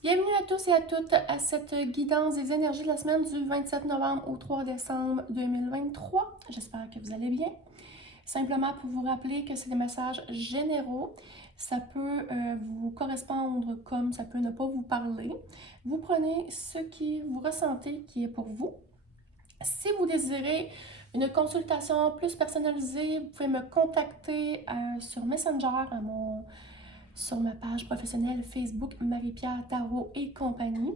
Bienvenue à tous et à toutes à cette guidance des énergies de la semaine du 27 novembre au 3 décembre 2023. J'espère que vous allez bien. Simplement pour vous rappeler que c'est des messages généraux. Ça peut vous correspondre comme ça peut ne pas vous parler. Vous prenez ce qui vous ressentez qui est pour vous. Si vous désirez une consultation plus personnalisée, vous pouvez me contacter sur Messenger sur ma page professionnelle Facebook Marie-Pierre Tarot et compagnie.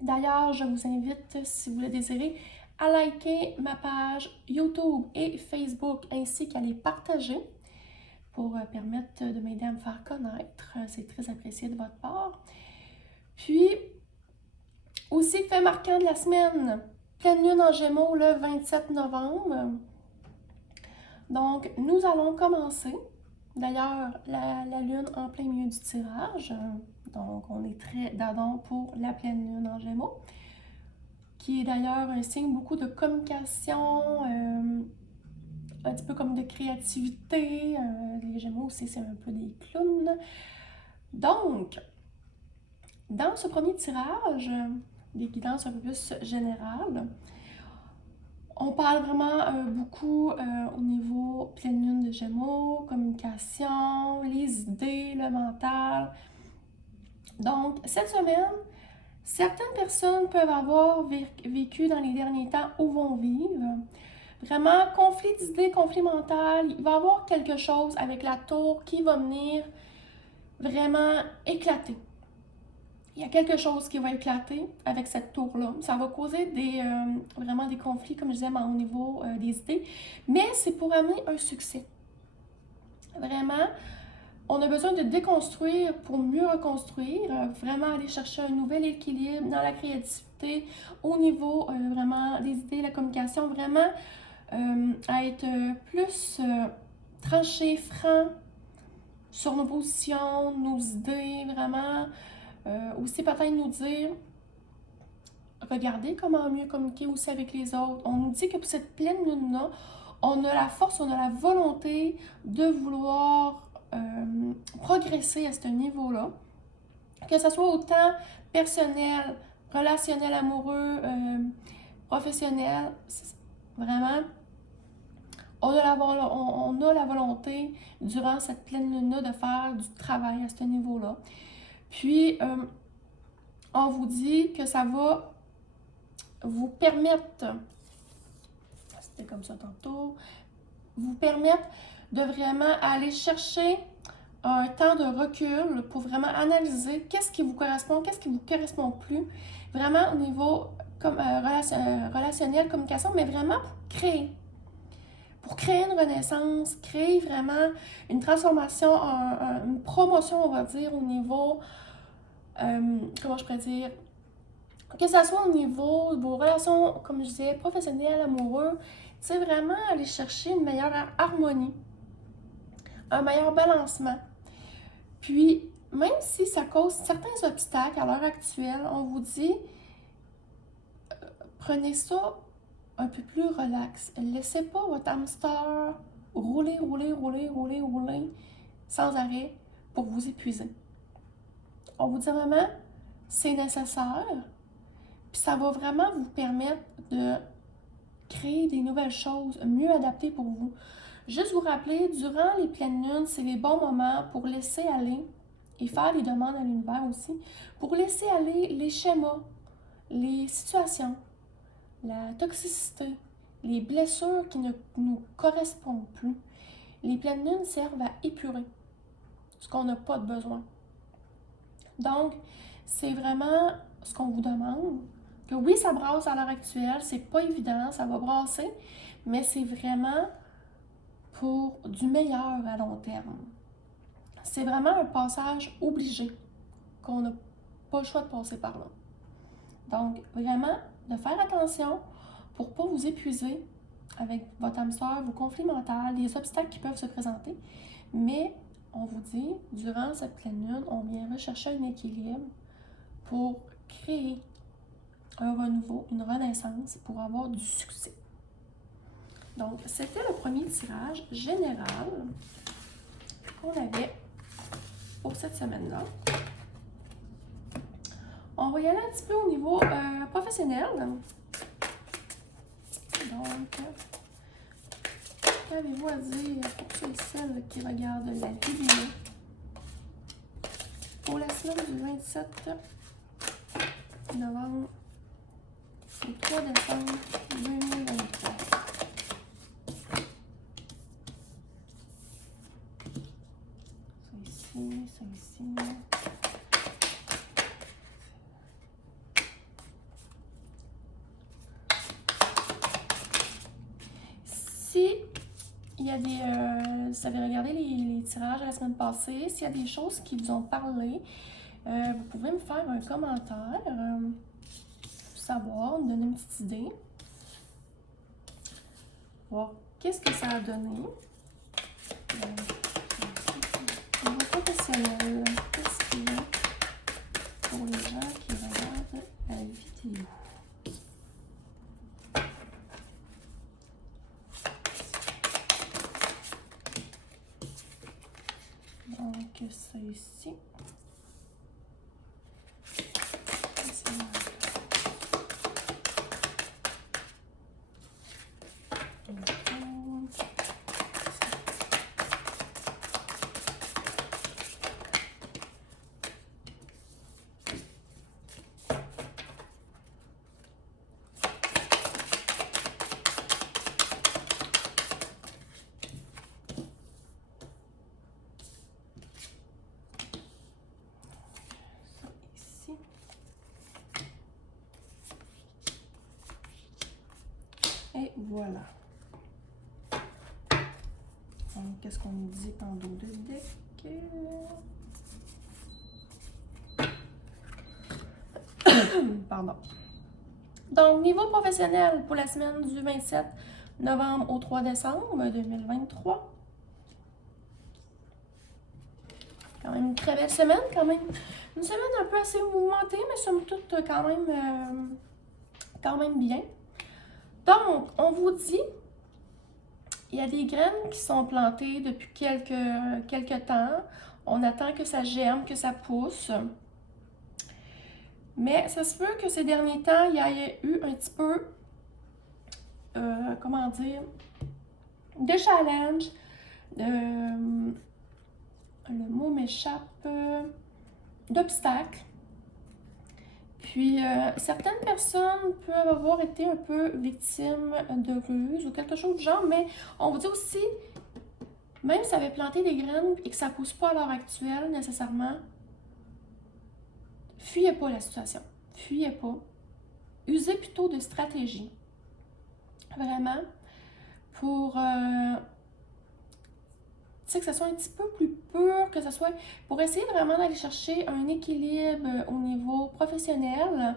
D'ailleurs, je vous invite, si vous le désirez, à liker ma page YouTube et Facebook ainsi qu'à les partager pour permettre de m'aider à me faire connaître. C'est très apprécié de votre part. Puis, aussi fait marquant de la semaine, pleine lune en Gémeaux le 27 novembre. Donc, nous allons commencer. D'ailleurs, la lune en plein milieu du tirage. Donc, on est très d'adon pour la pleine lune en Gémeaux, qui est d'ailleurs un signe beaucoup de communication, un petit peu comme de créativité. Les Gémeaux aussi, c'est un peu des clowns. Donc, dans ce premier tirage, des guidances un peu plus générales, on parle vraiment beaucoup au niveau pleine lune de Gémeaux, communication, les idées, le mental. Donc, cette semaine, certaines personnes peuvent avoir vécu dans les derniers temps ou vont vivre. Vraiment, conflit d'idées, conflit mental, il va y avoir quelque chose avec la tour qui va venir vraiment éclater. Il y a quelque chose qui va éclater avec cette tour-là. Ça va causer vraiment des conflits, comme je disais, au niveau des idées. Mais c'est pour amener un succès. Vraiment, on a besoin de déconstruire pour mieux reconstruire. Vraiment aller chercher un nouvel équilibre dans la créativité, au niveau vraiment des idées, la communication. Vraiment à être plus tranché, franc sur nos positions, nos idées, vraiment. Aussi peut-être nous dire, regardez comment mieux communiquer aussi avec les autres. On nous dit que pour cette pleine lune-là, on a la force, on a la volonté de vouloir progresser à ce niveau-là. Que ce soit autant personnel, relationnel, amoureux, professionnel, vraiment, on a la volonté, durant cette pleine lune-là, de faire du travail à ce niveau-là. Puis, on vous dit que ça va vous permettre, c'était comme ça tantôt, vous permettre de vraiment aller chercher un temps de recul pour vraiment analyser qu'est-ce qui vous correspond, qu'est-ce qui vous correspond plus, vraiment au niveau relationnel, communication, mais vraiment pour créer une renaissance, créer vraiment une transformation, une promotion, on va dire, au niveau, comment je pourrais dire, que ce soit au niveau de vos relations, comme je disais, professionnelles, amoureux, c'est vraiment aller chercher une meilleure harmonie, un meilleur balancement. Puis, même si ça cause certains obstacles à l'heure actuelle, on vous dit, prenez ça un peu plus relax. Laissez pas votre hamster rouler, rouler, rouler, rouler, rouler sans arrêt pour vous épuiser. On vous dit vraiment, c'est nécessaire, puis ça va vraiment vous permettre de créer des nouvelles choses mieux adaptées pour vous. Juste vous rappeler, durant les pleines lunes, c'est les bons moments pour laisser aller et faire les demandes à l'univers aussi, pour laisser aller les schémas, les situations, la toxicité, les blessures qui ne nous correspondent plus. Les pleines lunes servent à épurer ce qu'on n'a pas de besoin. Donc, c'est vraiment ce qu'on vous demande. Que oui, ça brasse à l'heure actuelle, c'est pas évident, ça va brasser, mais c'est vraiment pour du meilleur à long terme. C'est vraiment un passage obligé, qu'on n'a pas le choix de passer par là. Donc, vraiment, de faire attention pour ne pas vous épuiser avec votre hamster, vos conflits mentaux, les obstacles qui peuvent se présenter. Mais, on vous dit, durant cette pleine lune, on vient rechercher un équilibre pour créer un renouveau, une renaissance, pour avoir du succès. Donc, c'était le premier tirage général qu'on avait pour cette semaine-là. On va y aller un petit peu au niveau professionnel. Donc, qu'avez-vous à dire pour ceux et celles qui regardent la vidéo pour la semaine du 27 novembre au 3 décembre 2023? Ça ici. Si il y a des, vous avez regardé les tirages de la semaine passée, s'il y a des choses qui vous ont parlé, vous pouvez me faire un commentaire, pour savoir, me donner une petite idée, voir qu'est-ce que ça a donné. On va professionnel, qu'est-ce qu'il y a pour les gens qui regardent la vidéo. Donc, c'est ici. Et voilà. Donc, qu'est-ce qu'on nous dit en dos de deck? Pardon. Donc, niveau professionnel pour la semaine du 27 novembre au 3 décembre 2023. Quand même une très belle semaine, quand même. Une semaine un peu assez mouvementée, mais somme toute quand même bien. Donc, on vous dit, il y a des graines qui sont plantées depuis quelques temps. On attend que ça germe, que ça pousse. Mais ça se peut que ces derniers temps, il y ait eu un petit peu, comment dire, de challenge. Le mot m'échappe. D'obstacles. Puis, certaines personnes peuvent avoir été un peu victimes de ruses ou quelque chose du genre, mais on vous dit aussi, même si ça avait planté des graines et que ça ne pousse pas à l'heure actuelle nécessairement, fuyez pas la situation. Fuyez pas. Usez plutôt de stratégie. Vraiment. Pour que ça soit un petit peu plus pur, que ça soit pour essayer vraiment d'aller chercher un équilibre au niveau professionnel.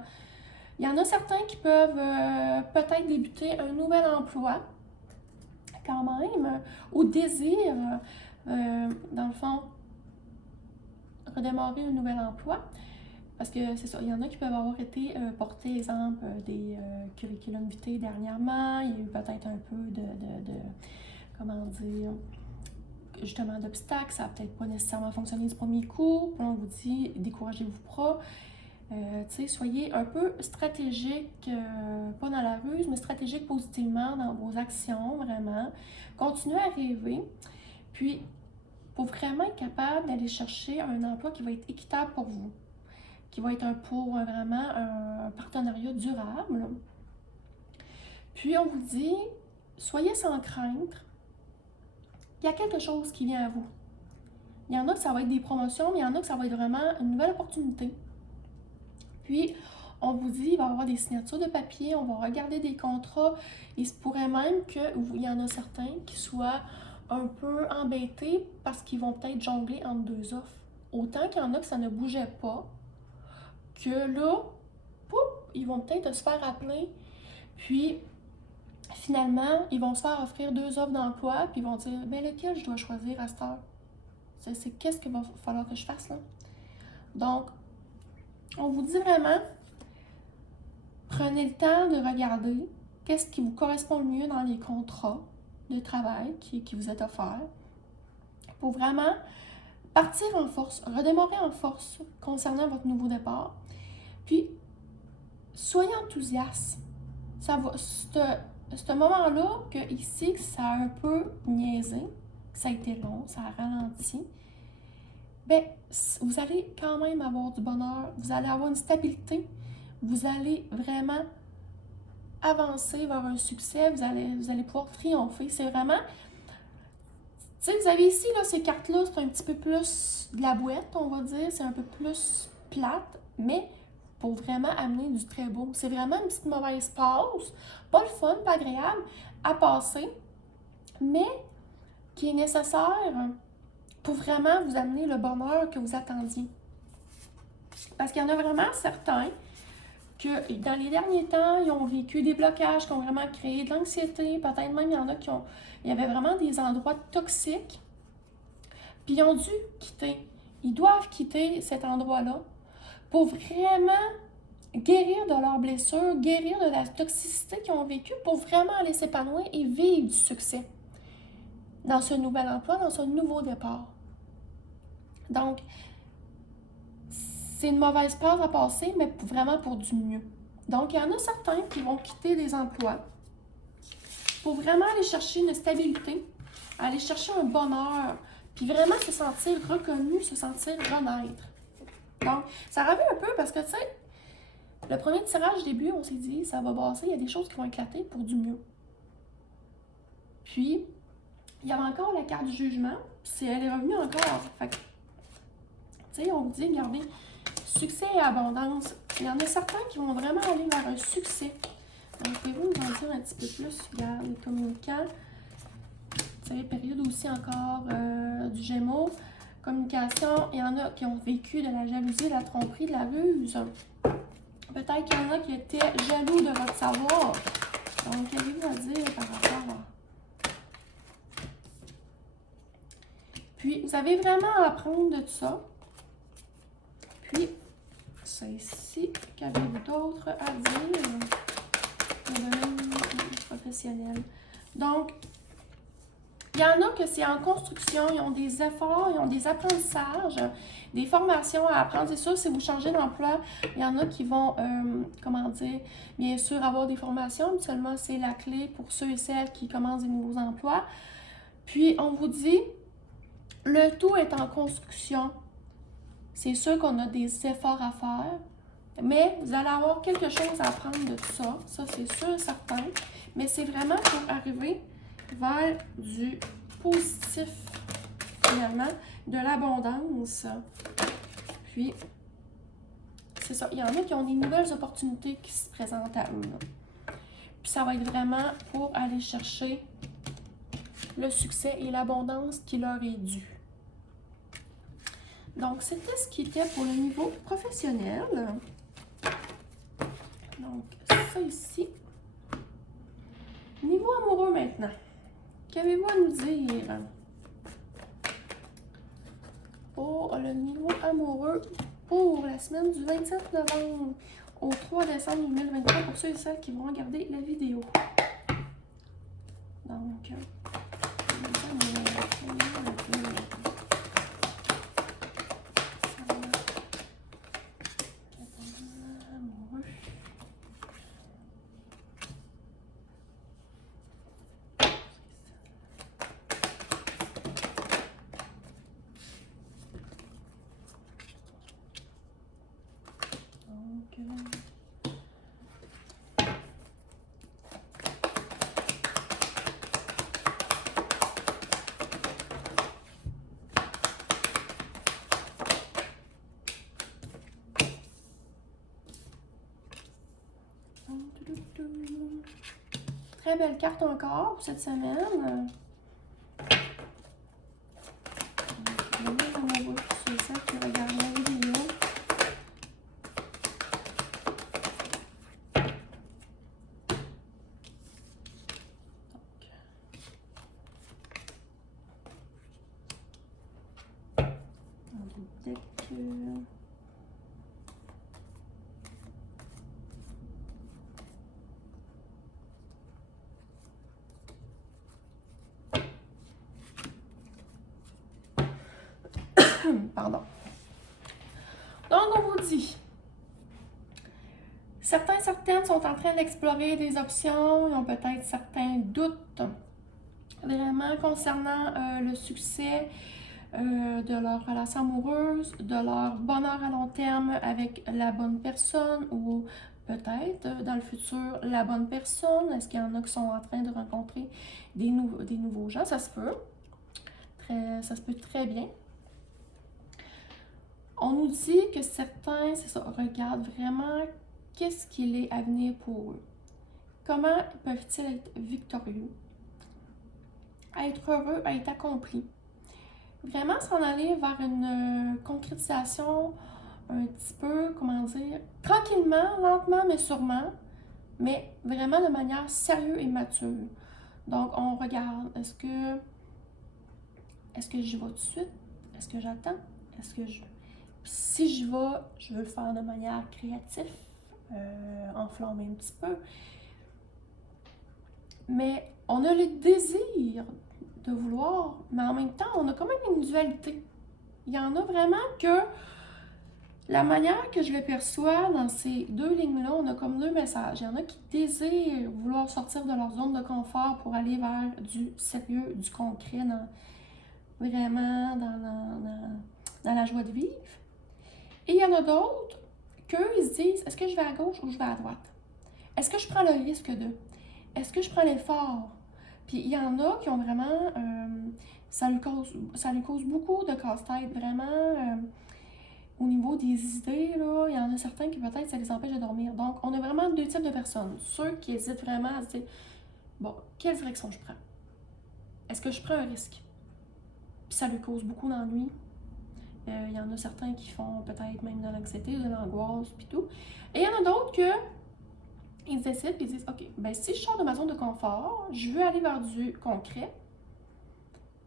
Il y en a certains qui peuvent peut-être débuter un nouvel emploi quand même, ou désirent, dans le fond, redémarrer un nouvel emploi. Parce que c'est ça, il y en a qui peuvent avoir été portés, exemple, des curriculum vitae dernièrement. Il y a eu peut-être un peu comment dire, justement d'obstacles, ça n'a peut-être pas nécessairement fonctionné du premier coup. On vous dit, découragez-vous pas. Soyez un peu stratégique, pas dans la ruse, mais stratégique positivement dans vos actions, vraiment. Continuez à rêver. Puis, pour vraiment être capable d'aller chercher un emploi qui va être équitable pour vous, qui va être vraiment un partenariat durable. Puis, on vous dit, soyez sans crainte. Il y a quelque chose qui vient à vous. Il y en a que ça va être des promotions, mais il y en a que ça va être vraiment une nouvelle opportunité. Puis, on vous dit, il va y avoir des signatures de papier, on va regarder des contrats. Il se pourrait même qu'il y en a certains qui soient un peu embêtés parce qu'ils vont peut-être jongler entre deux offres. Autant qu'il y en a que ça ne bougeait pas, que là, pouf, ils vont peut-être se faire appeler. Puis, finalement, ils vont se faire offrir deux offres d'emploi, puis ils vont dire, ben lequel je dois choisir à cette heure? C'est qu'est-ce qu'il va falloir que je fasse là? Donc, on vous dit vraiment, prenez le temps de regarder qu'est-ce qui vous correspond le mieux dans les contrats de travail qui vous est offert pour vraiment partir en force, redémarrer en force concernant votre nouveau départ. Puis, soyez enthousiaste. Ça va, ce moment-là, que ici, que ça a un peu niaisé, que ça a été long, ça a ralenti, bien, vous allez quand même avoir du bonheur, vous allez avoir une stabilité, vous allez vraiment avancer vers un succès, vous allez pouvoir triompher. C'est vraiment, tu sais, vous avez ici, là, ces cartes-là, c'est un petit peu plus de la boîte, on va dire, c'est un peu plus plate, mais pour vraiment amener du très beau. C'est vraiment une petite mauvaise passe, pas le fun, pas agréable à passer, mais qui est nécessaire pour vraiment vous amener le bonheur que vous attendiez. Parce qu'il y en a vraiment certains que dans les derniers temps, ils ont vécu des blocages qui ont vraiment créé de l'anxiété. Peut-être même il y en a il y avait vraiment des endroits toxiques, puis ils ont dû quitter. Ils doivent quitter cet endroit-là pour vraiment guérir de leurs blessures, guérir de la toxicité qu'ils ont vécue pour vraiment aller s'épanouir et vivre du succès dans ce nouvel emploi, dans ce nouveau départ. Donc, c'est une mauvaise passe à passer, mais vraiment pour du mieux. Donc, il y en a certains qui vont quitter des emplois pour vraiment aller chercher une stabilité, aller chercher un bonheur, puis vraiment se sentir reconnu, se sentir renaître. Donc, ça revient un peu parce que, tu sais, le premier tirage début, on s'est dit, ça va passer, il y a des choses qui vont éclater pour du mieux. Puis, il y avait encore la carte du jugement, puis elle est revenue encore. Fait que, tu sais, on vous dit, regardez, succès et abondance. Il y en a certains qui vont vraiment aller vers un succès. Donc, pouvez-vous nous en dire un petit peu plus? Regarde, les communicants. Tu sais, période aussi encore du Gémeaux. Communication, il y en a qui ont vécu de la jalousie, de la tromperie, de la ruse. Peut-être qu'il y en a qui étaient jaloux de votre savoir. Donc, qu'avez-vous à dire par rapport à... Puis, vous avez vraiment à apprendre de tout ça. Puis, c'est ici. Qu'avez-vous d'autre à dire? Le domaine professionnel. Donc, il y en a que c'est en construction, ils ont des efforts, ils ont des apprentissages, des formations à apprendre. C'est sûr, si vous changez d'emploi, il y en a qui vont, comment dire, bien sûr, avoir des formations. Mais seulement, c'est la clé pour ceux et celles qui commencent des nouveaux emplois. Puis, on vous dit, le tout est en construction. C'est sûr qu'on a des efforts à faire, mais vous allez avoir quelque chose à apprendre de tout ça. Ça, c'est sûr et certain. Mais c'est vraiment pour arriver vers du positif, finalement, de l'abondance. Puis, c'est ça. Il y en a qui ont des nouvelles opportunités qui se présentent à eux. Là. Puis, ça va être vraiment pour aller chercher le succès et l'abondance qui leur est dû. Donc, c'était ce qui était pour le niveau professionnel. Donc, ça ici. Niveau amoureux maintenant. Qu'avez-vous à nous dire? Pour le niveau amoureux pour la semaine du 27 novembre au 3 décembre 2023 pour ceux et celles qui vont regarder la vidéo. Donc, très belle carte encore pour cette semaine. C'est ça qui regarde la vidéo. Pardon. Donc, on vous dit, Certaines sont en train d'explorer des options, ils ont peut-être certains doutes vraiment concernant le succès de leur relation amoureuse, de leur bonheur à long terme avec la bonne personne ou peut-être dans le futur la bonne personne. Est-ce qu'il y en a qui sont en train de rencontrer des nouveaux gens? Ça se peut. Ça se peut très bien. On nous dit que certains, c'est ça, regardent vraiment qu'est-ce qu'il est à venir pour eux. Comment peuvent-ils être victorieux, être heureux, être accomplis? Vraiment s'en aller vers une concrétisation un petit peu, comment dire, tranquillement, lentement mais sûrement, mais vraiment de manière sérieuse et mature. Donc, on regarde, est-ce que j'y vais tout de suite? Est-ce que j'attends? Est-ce que je... Si j'y vais, je veux le faire de manière créative, enflammer un petit peu. Mais on a le désir de vouloir, mais en même temps, on a quand même une dualité. Il y en a vraiment que la manière que je le perçois dans ces deux lignes-là, on a comme deux messages. Il y en a qui désirent vouloir sortir de leur zone de confort pour aller vers du sérieux, du concret, vraiment dans la joie de vivre. Et il y en a d'autres qu'ils se disent, est-ce que je vais à gauche ou je vais à droite? Est-ce que je prends le risque de? Est-ce que je prends l'effort? Puis il y en a qui ont vraiment, ça lui cause beaucoup de casse-tête, vraiment, au niveau des idées, là, il y en a certains qui peut-être ça les empêche de dormir. Donc, on a vraiment deux types de personnes. Ceux qui hésitent vraiment à se dire, bon, quelle direction je prends? Est-ce que je prends un risque? Puis ça lui cause beaucoup d'ennui. Il y en a certains qui font peut-être même de l'anxiété, de l'angoisse, puis tout. Et il y en a d'autres que ils décident et ils disent, OK, ben si je sors de ma zone de confort, je veux aller vers du concret,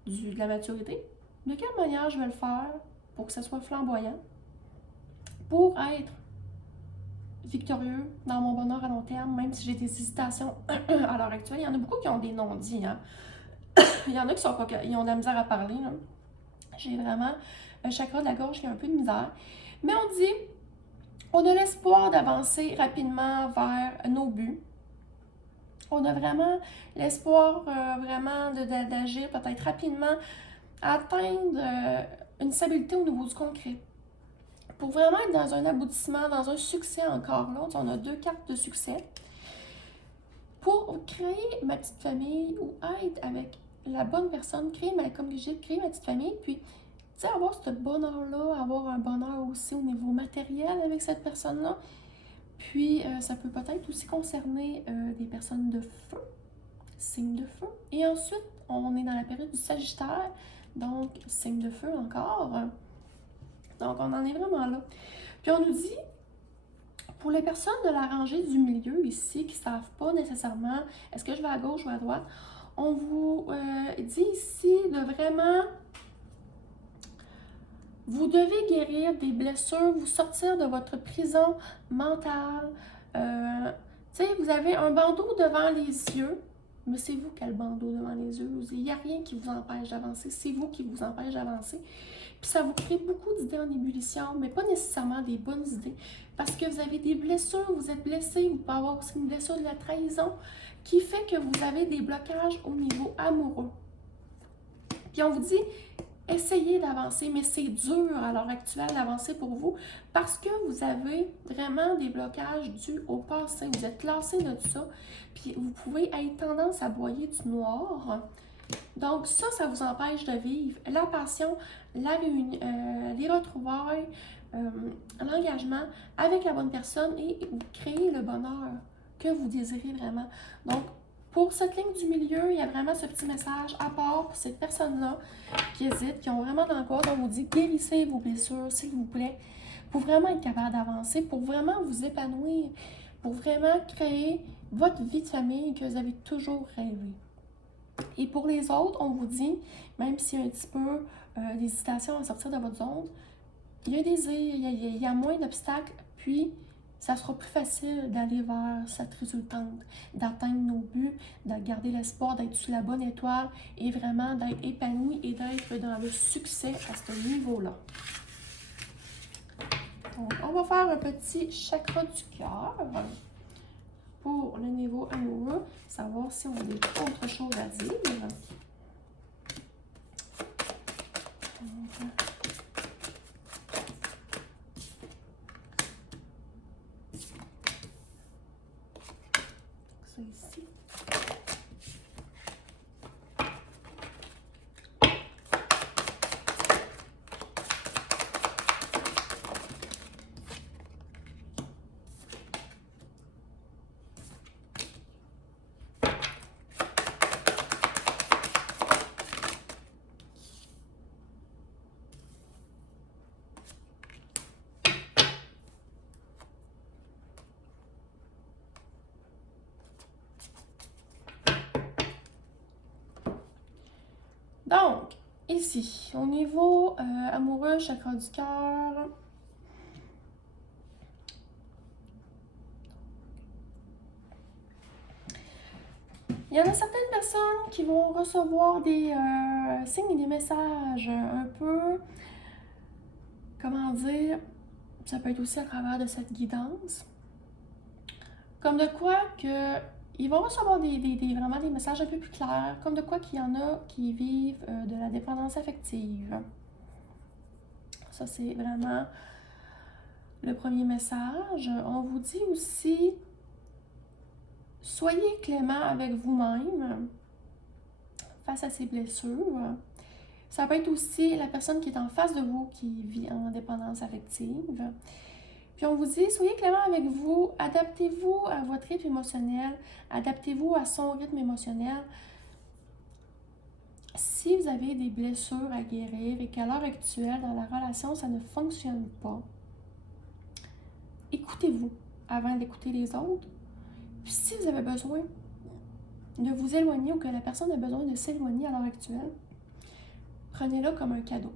de la maturité. De quelle manière je vais le faire pour que ça soit flamboyant, pour être victorieux dans mon bonheur à long terme, même si j'ai des hésitations à l'heure actuelle. Il y en a beaucoup qui ont des non-dits. Hein? Il y en a qui ont de la misère à parler. Là. J'ai vraiment un chakra de la gorge qui a un peu de misère. Mais on dit, on a l'espoir d'avancer rapidement vers nos buts. On a vraiment l'espoir vraiment d'agir peut-être rapidement, atteindre une stabilité au niveau du concret. Pour vraiment être dans un aboutissement, dans un succès encore là, on a deux cartes de succès. Pour créer ma petite famille ou être avec la bonne personne, créer ma petite famille, puis tu sais, avoir ce bonheur-là, avoir un bonheur aussi au niveau matériel avec cette personne-là. Puis ça peut peut-être aussi concerner des personnes de feu, signe de feu. Et ensuite, on est dans la période du Sagittaire, donc signe de feu encore. Donc, on en est vraiment là. Puis, on nous dit, pour les personnes de la rangée du milieu ici, qui ne savent pas nécessairement est-ce que je vais à gauche ou à droite, on vous dit ici de vraiment, vous devez guérir des blessures, vous sortir de votre prison mentale. Tu sais, vous avez un bandeau devant les yeux, mais c'est vous qui avez le bandeau devant les yeux. Il n'y a rien qui vous empêche d'avancer, c'est vous qui vous empêche d'avancer. Puis ça vous crée beaucoup d'idées en ébullition, mais pas nécessairement des bonnes idées. Parce que vous avez des blessures, vous êtes blessé, vous pouvez avoir aussi une blessure de la trahison qui fait que vous avez des blocages au niveau amoureux. Puis on vous dit, essayez d'avancer, mais c'est dur à l'heure actuelle d'avancer pour vous parce que vous avez vraiment des blocages dus au passé. Vous êtes lassé de tout ça, puis vous pouvez avoir tendance à broyer du noir. Donc ça vous empêche de vivre la passion, la réunion, les retrouvailles, l'engagement avec la bonne personne et créer le bonheur que vous désirez vraiment. Donc, pour cette ligne du milieu, il y a vraiment ce petit message à part pour ces personnes-là qui hésitent, qui ont vraiment d'angoisse. On vous dit, guérissez vos blessures, s'il vous plaît, pour vraiment être capable d'avancer, pour vraiment vous épanouir, pour vraiment créer votre vie de famille que vous avez toujours rêvé. Et pour les autres, on vous dit, même s'il y a un petit peu d'hésitation à sortir de votre zone, il y a des il y a moins d'obstacles, puis ça sera plus facile d'aller vers cette résultante, d'atteindre nos buts, de garder l'espoir d'être sur la bonne étoile et vraiment d'être épanoui et d'être dans le succès à ce niveau-là. Donc, on va faire un petit chakra du cœur pour le niveau amoureux, savoir si on a autre chose à dire. Ça ici. Donc, ici, au niveau amoureux, chakra du cœur, il y en a certaines personnes qui vont recevoir des signes et des messages un peu, comment dire, ça peut être aussi à travers de cette guidance, comme de quoi que ils vont recevoir vraiment des messages un peu plus clairs, comme de quoi qu'il y en a qui vivent de la dépendance affective. Ça, c'est vraiment le premier message. On vous dit aussi, soyez clément avec vous-même face à ces blessures. Ça peut être aussi la personne qui est en face de vous qui vit en dépendance affective. Puis on vous dit, soyez clément avec vous, adaptez-vous à votre rythme émotionnel, adaptez-vous à son rythme émotionnel. Si vous avez des blessures à guérir et qu'à l'heure actuelle, dans la relation, ça ne fonctionne pas, écoutez-vous avant d'écouter les autres. Puis si vous avez besoin de vous éloigner ou que la personne a besoin de s'éloigner à l'heure actuelle, prenez-le comme un cadeau.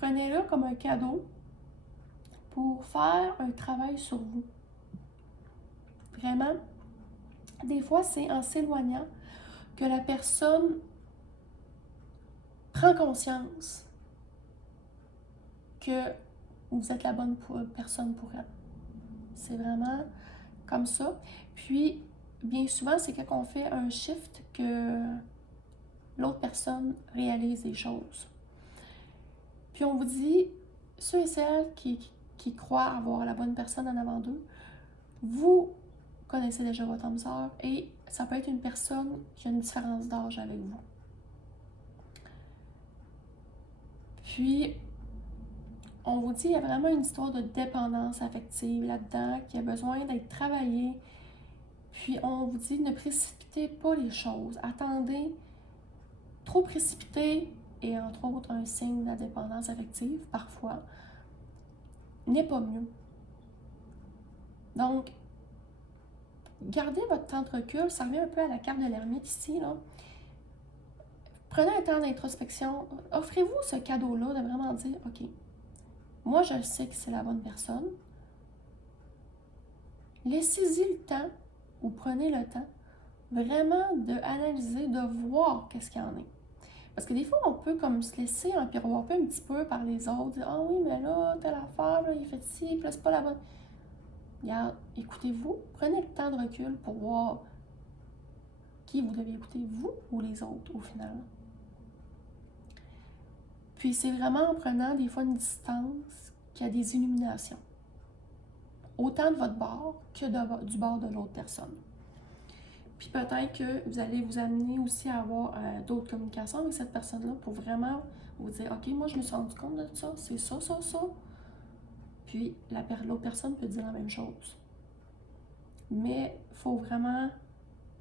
Prenez-le comme un cadeau pour faire un travail sur vous. Vraiment, des fois, c'est en s'éloignant que la personne prend conscience que vous êtes la bonne personne pour elle. C'est vraiment comme ça. Puis, bien souvent, c'est quand on fait un shift que l'autre personne réalise les choses. Puis on vous dit, ceux et celles qui croient avoir la bonne personne en avant d'eux, vous connaissez déjà votre âme sœur et ça peut être une personne qui a une différence d'âge avec vous. Puis, on vous dit qu'il y a vraiment une histoire de dépendance affective là-dedans qui a besoin d'être travaillée. Puis, on vous dit ne précipitez pas les choses. Attendez. Trop précipité, et entre autres un signe de la dépendance affective, parfois, n'est pas mieux. Donc, gardez votre temps de recul, ça revient un peu à la carte de l'ermite ici, là. Prenez un temps d'introspection, offrez-vous ce cadeau-là de vraiment dire, OK, moi je sais que c'est la bonne personne. Laissez-y le temps, ou prenez le temps, vraiment d'analyser, de voir qu'est-ce qu'il y en a. Parce que des fois, on peut comme se laisser empiroper un petit peu par les autres, dire « Ah oui, mais là, telle affaire, là, il fait ci, puis là, c'est pas la bonne. » Regarde, écoutez-vous, prenez le temps de recul pour voir qui vous devez écouter, vous ou les autres, au final. Puis c'est vraiment en prenant des fois une distance qu'il y a des illuminations. Autant de votre bord que du bord de l'autre personne. Puis peut-être que vous allez vous amener aussi à avoir d'autres communications avec cette personne-là pour vraiment vous dire « Ok, moi je me suis rendu compte de ça, c'est ça, ça, ça. » Puis l'autre personne peut dire la même chose. Mais il faut vraiment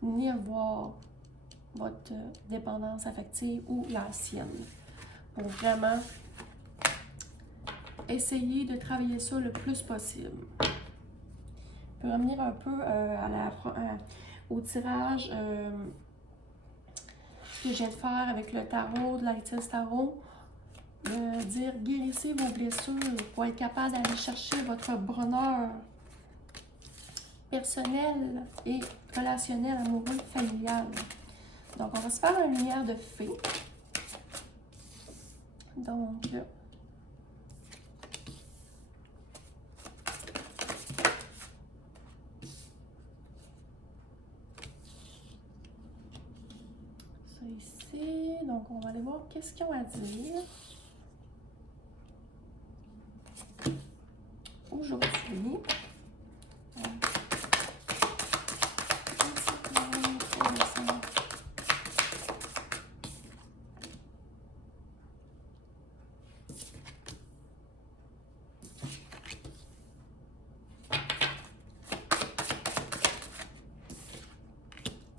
venir voir votre dépendance affective ou la sienne pour vraiment essayer de travailler ça le plus possible. On peut revenir un peu au tirage que je viens de faire avec le tarot, de l'Aritis Tarot. Dire guérissez vos blessures pour être capable d'aller chercher votre bonheur personnel et relationnel, amoureux, familial. Donc, on va se faire une lumière de fée. Donc, Donc, on va aller voir qu'est-ce qu'ils ont à dire aujourd'hui.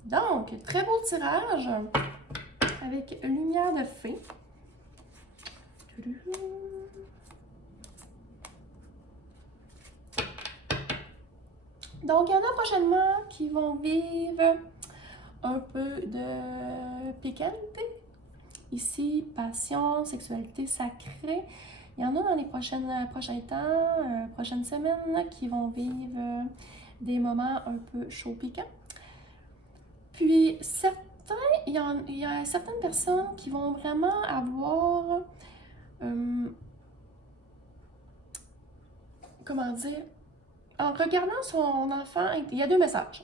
Donc, très beau tirage avec lumière de fée. Donc, il y en a prochainement qui vont vivre un peu de piquante. Ici, passion, sexualité sacrée. Il y en a dans les prochains temps, prochaines semaines, qui vont vivre des moments un peu chaud piquants. Puis, il y a certaines personnes qui vont vraiment avoir, comment dire, en regardant son enfant, il y a 2 messages.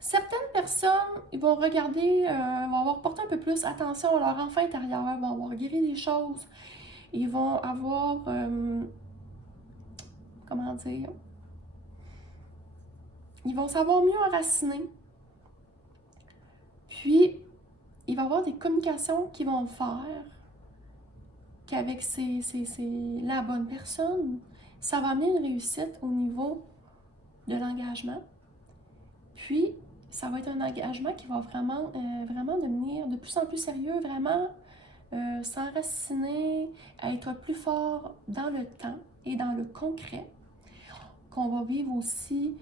Certaines personnes ils vont regarder, vont avoir porté un peu plus attention à leur enfant intérieur, vont avoir guéri des choses, ils vont avoir, comment dire, ils vont savoir mieux enraciner. Puis, il va y avoir des communications qu'ils vont faire qu'avec la bonne personne, ça va amener une réussite au niveau de l'engagement. Puis, ça va être un engagement qui va vraiment, vraiment devenir de plus en plus sérieux, vraiment s'enraciner, être plus fort dans le temps et dans le concret. Qu'on va vivre aussi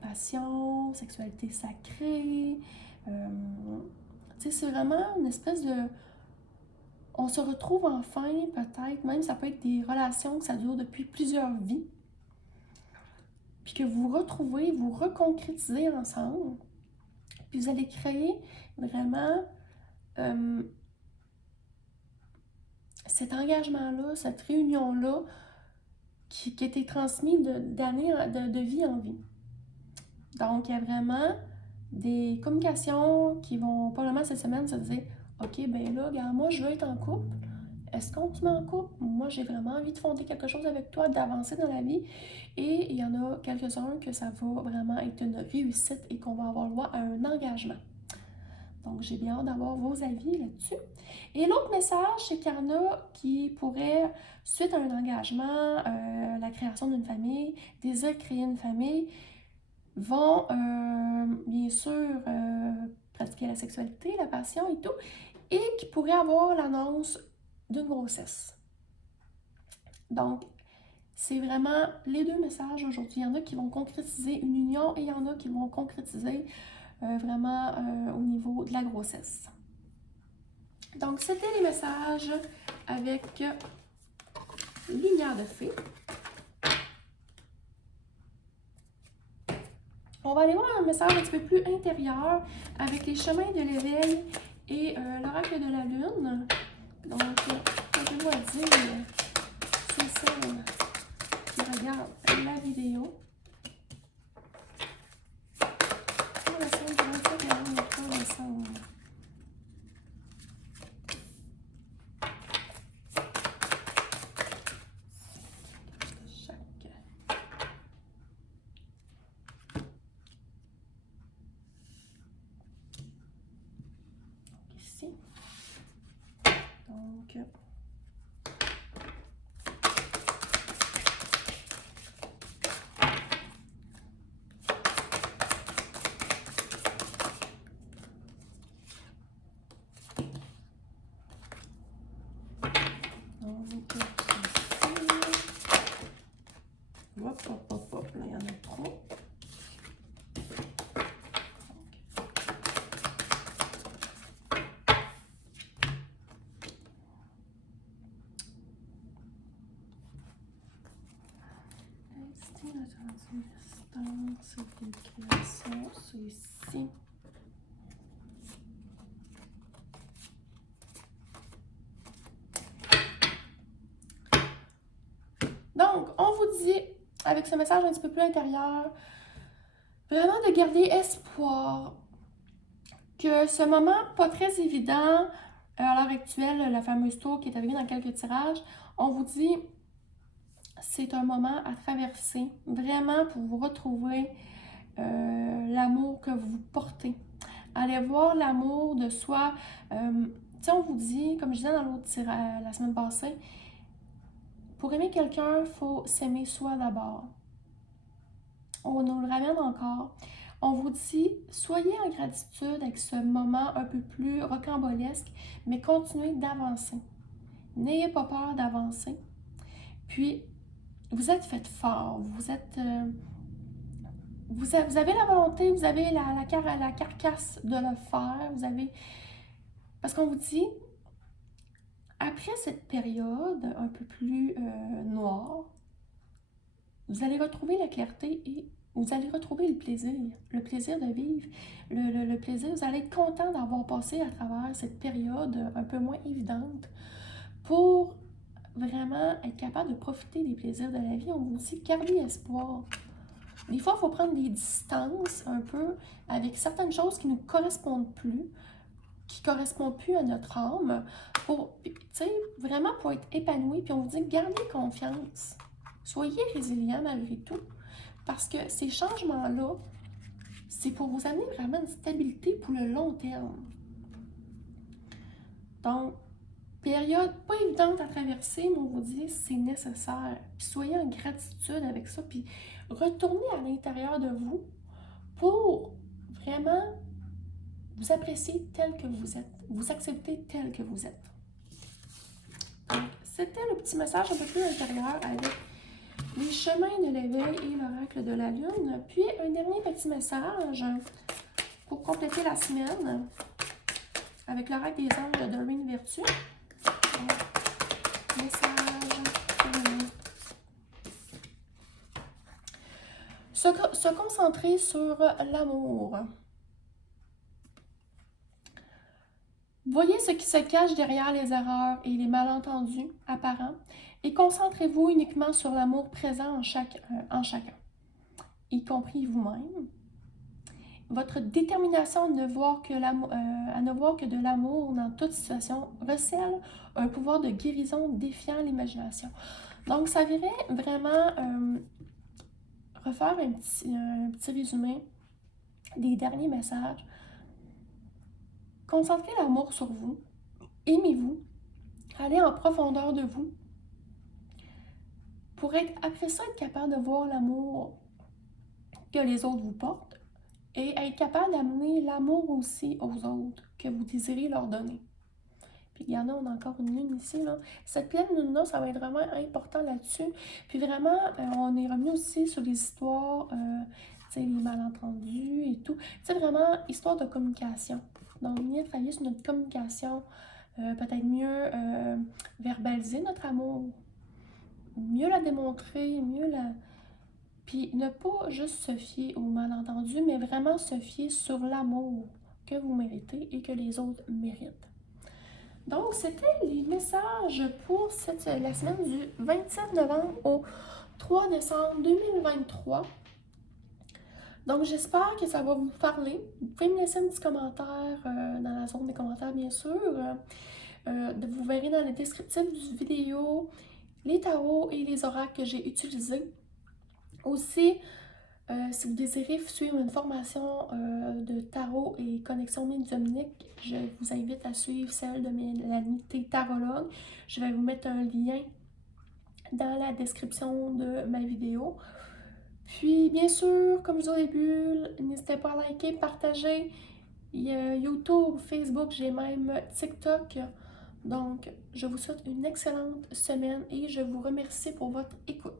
passion, sexualité sacrée. C'est vraiment une espèce de... On se retrouve enfin, peut-être, même ça peut être des relations que ça dure depuis plusieurs vies. Puis que vous retrouvez, vous reconcrétisez ensemble. Puis vous allez créer vraiment cet engagement-là, cette réunion-là qui a été transmise d'année de vie en vie. Donc, il y a vraiment des communications qui vont, probablement cette semaine, se dire « Ok, ben là, regarde, moi, je veux être en couple. Est-ce qu'on se met en couple? Moi, j'ai vraiment envie de fonder quelque chose avec toi, d'avancer dans la vie. » Et il y en a quelques-uns que ça va vraiment être une réussite et qu'on va avoir droit à un engagement. Donc, j'ai bien hâte d'avoir vos avis là-dessus. Et l'autre message, c'est qu'il y en a qui pourraient, suite à un engagement, la création d'une famille, désir créer une famille, vont bien sûr pratiquer la sexualité, la passion et tout, et qui pourraient avoir l'annonce d'une grossesse. Donc, c'est vraiment les 2 messages aujourd'hui. Il y en a qui vont concrétiser une union et il y en a qui vont concrétiser vraiment au niveau de la grossesse. Donc, c'était les messages avec lumière de fée. On va aller voir un message un petit peu plus intérieur avec les chemins de l'éveil et l'oracle de la lune. Donc, je dois dire, c'est celle qui regarde la vidéo. Pour la semaine du 27 et 23 décembre. Hop, là, il y en a trop. C'est une création, c'est ici. Donc, on vous dit, avec ce message un petit peu plus intérieur, vraiment de garder espoir que ce moment pas très évident à l'heure actuelle, la fameuse tour qui est arrivée dans quelques tirages, on vous dit c'est un moment à traverser, vraiment pour vous retrouver l'amour que vous portez. Allez voir l'amour de soi. Tu sais, on vous dit, comme je disais dans l'autre tirage la semaine passée, pour aimer quelqu'un, il faut s'aimer soi d'abord. On nous le ramène encore. On vous dit, soyez en gratitude avec ce moment un peu plus rocambolesque, mais continuez d'avancer. N'ayez pas peur d'avancer. Puis, vous êtes fait fort, vous êtes... vous avez la volonté, vous avez la carcasse de le faire, vous avez... Parce qu'on vous dit, après cette période un peu plus noire, vous allez retrouver la clarté et vous allez retrouver le plaisir de vivre, le plaisir, vous allez être content d'avoir passé à travers cette période un peu moins évidente pour vraiment être capable de profiter des plaisirs de la vie. On vous dit, gardez espoir. Des fois, il faut prendre des distances un peu avec certaines choses qui ne nous correspondent plus, qui ne correspondent plus à notre âme, pour, tu sais, vraiment pour être épanoui. Puis on vous dit, gardez confiance. Soyez résilient malgré tout. Parce que ces changements-là, c'est pour vous amener vraiment une stabilité pour le long terme. Donc, période pas évidente à traverser, mais on vous dit c'est nécessaire. Puis soyez en gratitude avec ça, puis retournez à l'intérieur de vous pour vraiment vous apprécier tel que vous êtes, vous accepter tel que vous êtes. Donc, c'était le petit message un peu plus intérieur avec les chemins de l'éveil et l'oracle de la lune. Puis un dernier petit message pour compléter la semaine avec l'oracle des anges de Doreen Virtue. Message se concentrer sur l'amour. Voyez ce qui se cache derrière les erreurs et les malentendus apparents et concentrez-vous uniquement sur l'amour présent en chacun, y compris vous-même. Votre détermination à ne voir que de l'amour dans toute situation recèle un pouvoir de guérison défiant l'imagination. Donc, ça virait vraiment refaire un petit résumé des derniers messages. Concentrez l'amour sur vous, aimez-vous, allez en profondeur de vous pour après ça être capable de voir l'amour que les autres vous portent et être capable d'amener l'amour aussi aux autres que vous désirez leur donner. Puis regardez, on a encore une lune ici, là. Cette pleine lune-là, ça va être vraiment important là-dessus. Puis vraiment, on est revenu aussi sur les histoires, tu sais, les malentendus et tout. C'est vraiment histoire de communication. Donc, venir travailler sur notre communication, peut-être mieux verbaliser notre amour, mieux la démontrer, mieux la... Puis ne pas juste se fier aux malentendus, mais vraiment se fier sur l'amour que vous méritez et que les autres méritent. Donc, c'était les messages pour la semaine du 27 novembre au 3 décembre 2023. Donc, j'espère que ça va vous parler. Vous pouvez me laisser un petit commentaire dans la zone des commentaires, bien sûr. Vous verrez dans le descriptif du vidéo les tarots et les oracles que j'ai utilisés. Aussi, si vous désirez suivre une formation de tarot et connexion médiumnique, je vous invite à suivre celle de Mélanie T. Tarologue. Je vais vous mettre un lien dans la description de ma vidéo. Puis, bien sûr, comme je dis au début, n'hésitez pas à liker, partager. Il y a YouTube, Facebook, j'ai même TikTok. Donc, je vous souhaite une excellente semaine et je vous remercie pour votre écoute.